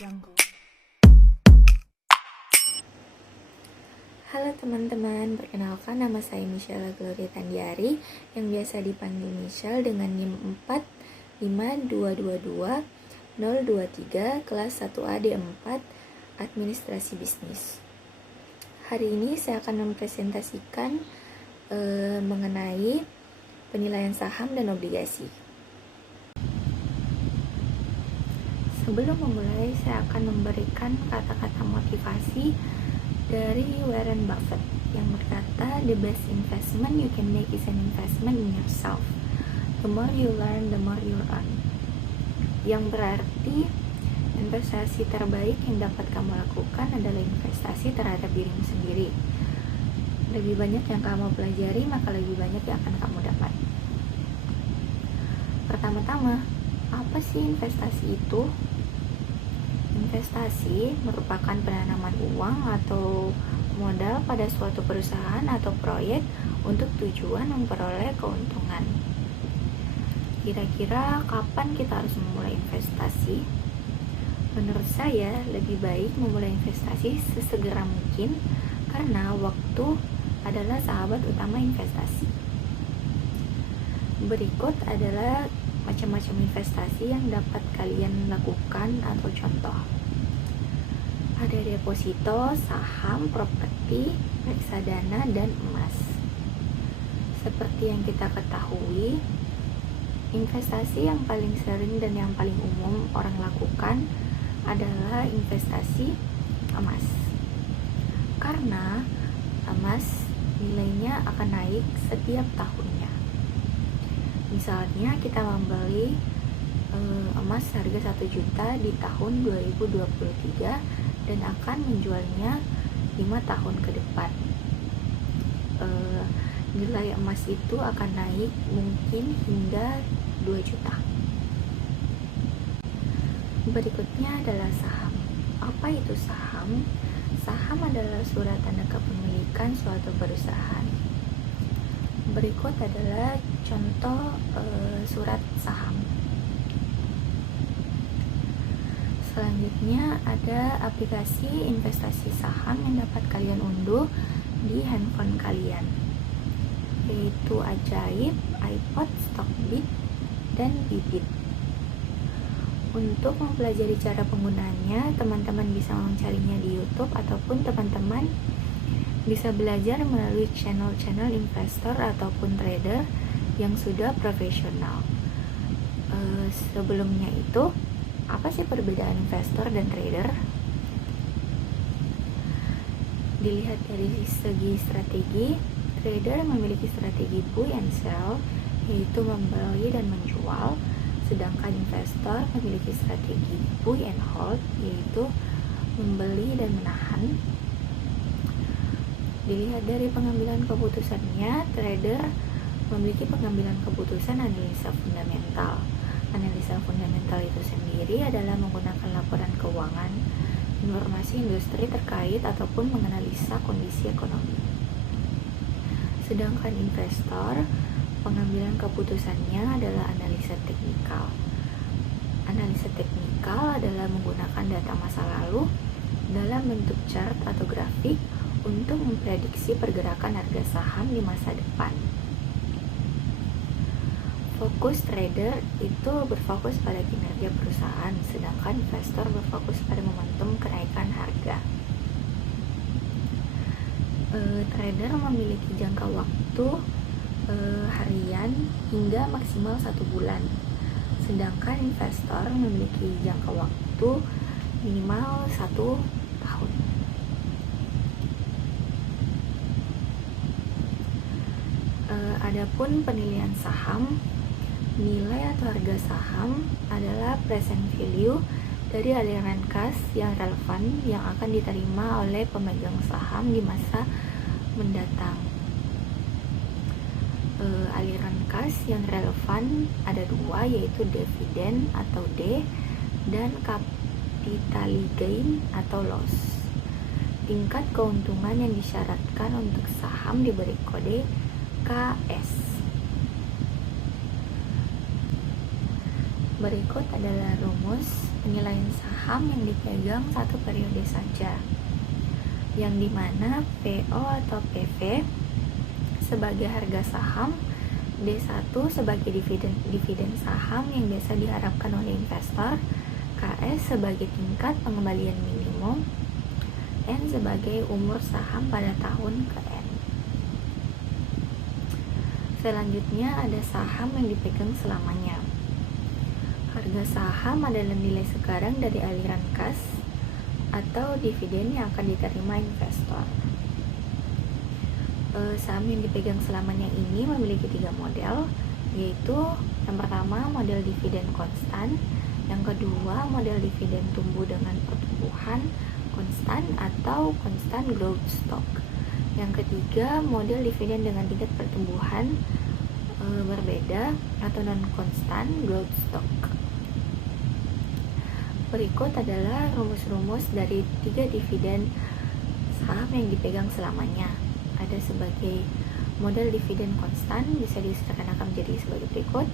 Jungle. Halo teman-teman, perkenalkan nama saya Michelle Gloria Tandiari yang biasa dipanggil Michelle dengan NIM 45222023 kelas 1A D4 Administrasi Bisnis. Hari ini saya akan mempresentasikan mengenai penilaian saham dan obligasi. Sebelum memulai, saya akan memberikan kata-kata motivasi dari Warren Buffett yang berkata, "The best investment you can make is an investment in yourself. The more you learn, the more you earn." Yang berarti investasi terbaik yang dapat kamu lakukan adalah investasi terhadap dirimu sendiri. Lebih banyak yang kamu pelajari, maka lebih banyak yang akan kamu dapat. Pertama-tama, apa sih investasi itu? Investasi merupakan penanaman uang atau modal pada suatu perusahaan atau proyek untuk tujuan memperoleh keuntungan. Kira-kira kapan kita harus memulai investasi? Menurut saya, lebih baik memulai investasi sesegera mungkin karena waktu adalah sahabat utama investasi. Berikut adalah macam-macam investasi yang dapat kalian lakukan atau contoh. Ada deposito, saham, properti, reksadana, dan emas. Seperti yang kita ketahui, investasi yang paling sering dan yang paling umum orang lakukan adalah investasi emas. Karena emas nilainya akan naik setiap tahunnya. Misalnya kita membeli emas harga 1 juta di tahun 2023 dan akan menjualnya 5 tahun ke depan. Nilai emas itu akan naik mungkin hingga 2 juta. Berikutnya adalah saham. Apa itu saham? Saham adalah surat tanda kepemilikan suatu perusahaan. Berikut adalah contoh surat saham. Selanjutnya ada aplikasi investasi saham yang dapat kalian unduh di handphone kalian, yaitu Ajaib, iPod, Stockbit, dan Bibit. Untuk mempelajari cara penggunaannya, teman-teman bisa mencarinya di YouTube ataupun teman-teman bisa belajar melalui channel-channel investor ataupun trader yang sudah profesional. Sebelumnya itu, apa sih perbedaan investor dan trader? Dilihat dari segi strategi, trader memiliki strategi buy and sell, yaitu membeli dan menjual, sedangkan investor memiliki strategi buy and hold, yaitu membeli dan menahan. Dilihat dari pengambilan keputusannya, trader memiliki pengambilan keputusan analisa fundamental. Analisa fundamental itu sendiri adalah menggunakan laporan keuangan, informasi industri terkait ataupun menganalisa kondisi ekonomi. Sedangkan investor, pengambilan keputusannya adalah analisa teknikal. Analisa teknikal adalah menggunakan data masa lalu dalam bentuk chart atau grafik untuk memprediksi pergerakan harga saham di masa depan. Fokus trader itu berfokus pada kinerja perusahaan, sedangkan investor berfokus pada momentum kenaikan harga. Trader memiliki jangka waktu harian hingga maksimal 1 bulan, sedangkan investor memiliki jangka waktu minimal 1 tahun. Adapun penilaian saham, nilai atau harga saham adalah present value dari aliran kas yang relevan yang akan diterima oleh pemegang saham di masa mendatang. Aliran kas yang relevan ada 2, yaitu dividen atau D dan capital gain atau loss. Tingkat keuntungan yang disyaratkan untuk saham diberi kode KS. Berikut adalah rumus penilaian saham yang dipegang satu periode saja, yang dimana PO atau PV sebagai harga saham, D1 sebagai dividen saham yang biasa diharapkan oleh investor, KS sebagai tingkat pengembalian minimum, N sebagai umur saham pada tahun ke N. Selanjutnya ada saham yang dipegang selamanya. Harga saham adalah nilai sekarang dari aliran kas atau dividen yang akan diterima investor. Saham yang dipegang selamanya ini memiliki 3 model, yaitu yang pertama model dividen konstan, yang kedua model dividen tumbuh dengan pertumbuhan konstan atau constant growth stock, yang ketiga model dividen dengan tingkat pertumbuhan berbeda atau non constant growth stock. Berikut adalah rumus-rumus dari 3 dividen saham yang dipegang selamanya. Ada sebagai model dividen konstan bisa disederhanakan menjadi sebagai berikut,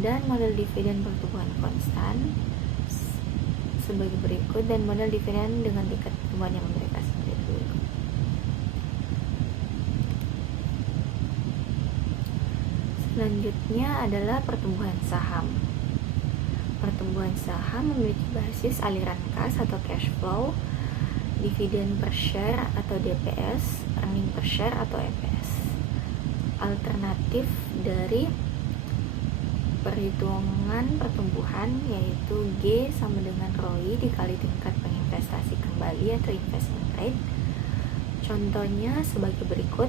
dan model dividen pertumbuhan konstan sebagai berikut, dan model dividen dengan tingkat pertumbuhan yang mereka sebagai berikut. Selanjutnya adalah pertumbuhan saham. Pertumbuhan saham memiliki basis aliran kas atau cash flow, dividen per share atau DPS, earning per share atau EPS. Alternatif dari perhitungan pertumbuhan yaitu G sama dengan ROI dikali tingkat penginvestasi kembali atau investment rate. Contohnya sebagai berikut,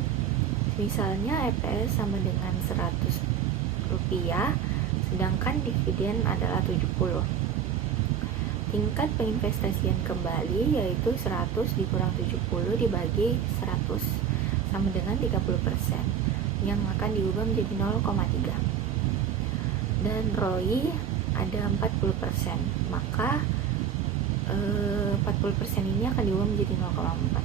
misalnya EPS sama dengan 100 rupiah, sedangkan dividen adalah 70. Tingkat penginvestasian kembali yaitu 100 dikurang 70 dibagi 100 sama dengan 30%, yang akan diubah menjadi 0,3. Dan ROI ada 40%, maka 40% ini akan diubah menjadi 0,4.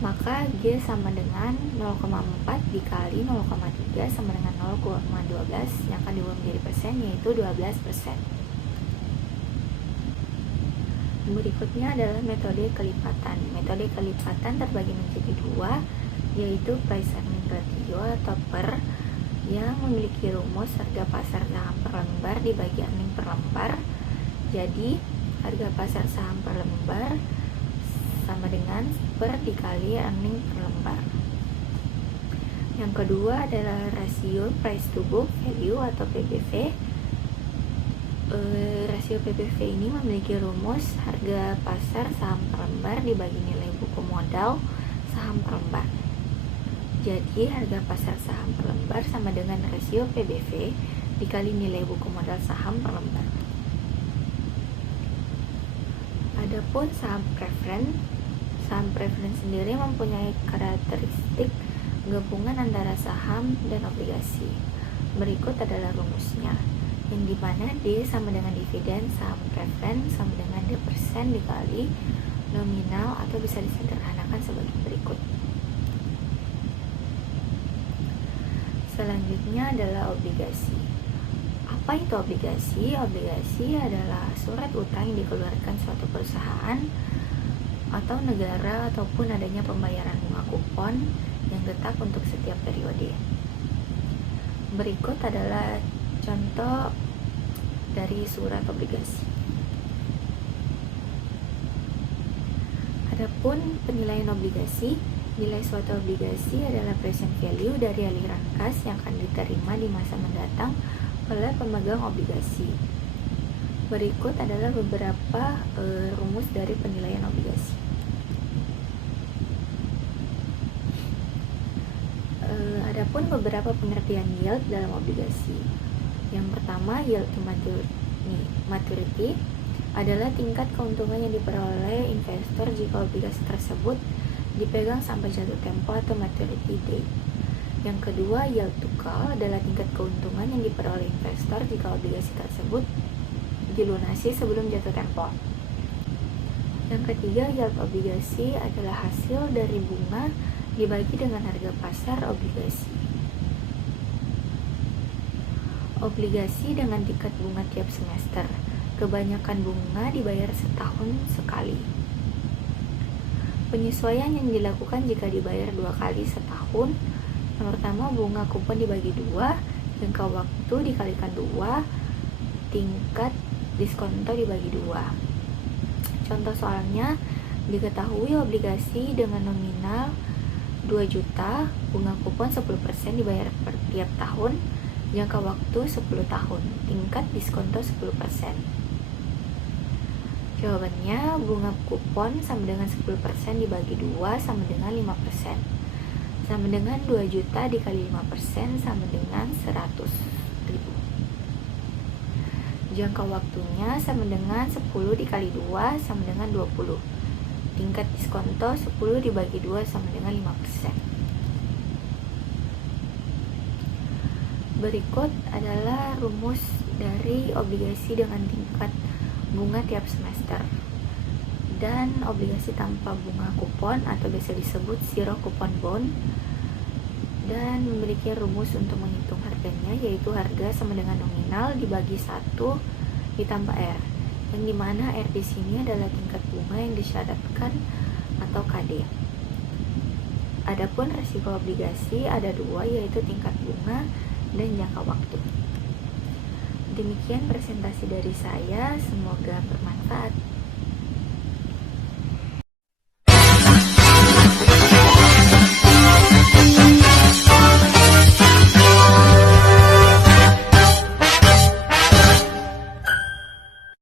Maka G sama dengan 0,4 dikali 0,3 sama dengan 0,12, yang akan diubah menjadi persen yaitu 12%. Berikutnya adalah metode kelipatan. Metode kelipatan terbagi menjadi 2, yaitu price earning ratio atau PER, yang memiliki rumus harga pasar saham per lembar dibagi earning per lembar. Jadi harga pasar saham per lembar sama dengan PER dikali earning per lembar. Yang kedua adalah rasio price to book value atau PBV. Rasio PBV ini memiliki rumus harga pasar saham per lembar dibagi nilai buku modal saham per lembar. Jadi harga pasar saham per lembar sama dengan rasio PBV dikali nilai buku modal saham per lembar. Adapun saham preference sendiri mempunyai karakteristik gabungan antara saham dan obligasi. Berikut adalah rumusnya, yang dimana D sama dengan dividen saham preference sama dengan D% dikali nominal, atau bisa disederhanakan sebagai berikut. Selanjutnya adalah obligasi. Apa itu obligasi? Obligasi adalah surat utang yang dikeluarkan suatu perusahaan atau negara ataupun adanya pembayaran bunga kupon yang tetap untuk setiap periode. Berikut adalah contoh dari surat obligasi. Adapun penilaian obligasi, nilai suatu obligasi adalah present value dari aliran kas yang akan diterima di masa mendatang oleh pemegang obligasi. Berikut adalah beberapa rumus dari penilaian obligasi. Adapun beberapa pengertian yield dalam obligasi. Yang pertama, yield to maturity adalah tingkat keuntungan yang diperoleh investor jika obligasi tersebut dipegang sampai jatuh tempo atau maturity date. Yang kedua, yield to call adalah tingkat keuntungan yang diperoleh investor jika obligasi tersebut dilunasi sebelum jatuh tempo. Yang ketiga, yield obligasi adalah hasil dari bunga dibagi dengan harga pasar obligasi. Obligasi dengan tingkat bunga tiap semester. Kebanyakan bunga dibayar setahun sekali. Penyesuaian yang dilakukan jika dibayar 2 kali setahun. Yang pertama, bunga kupon dibagi 2, jangka waktu dikalikan 2, tingkat diskonto dibagi 2. Contoh soalnya, diketahui obligasi dengan nominal 2 juta, bunga kupon 10% dibayar per tiap tahun, jangka waktu 10 tahun, tingkat diskonto 10%. Jawabannya, bunga kupon sama dengan 10% dibagi 2 sama dengan 5%. Sama dengan 2 juta dikali 5% sama dengan 100 ribu. Jangka waktunya sama dengan 10 dikali 2 sama dengan 20. Tingkat diskonto 10 dibagi 2 sama dengan 5%. Berikut adalah rumus dari obligasi dengan tingkat bunga tiap semester dan obligasi tanpa bunga kupon atau biasa disebut zero coupon bond, dan memiliki rumus untuk menghitung harganya, yaitu harga sama dengan nominal dibagi 1 ditambah R, yang dimana R di sini adalah tingkat bunga yang disyaratkan atau KD. Adapun risiko obligasi ada 2, yaitu tingkat bunga dan jangka waktu. Demikian presentasi dari saya, semoga bermanfaat.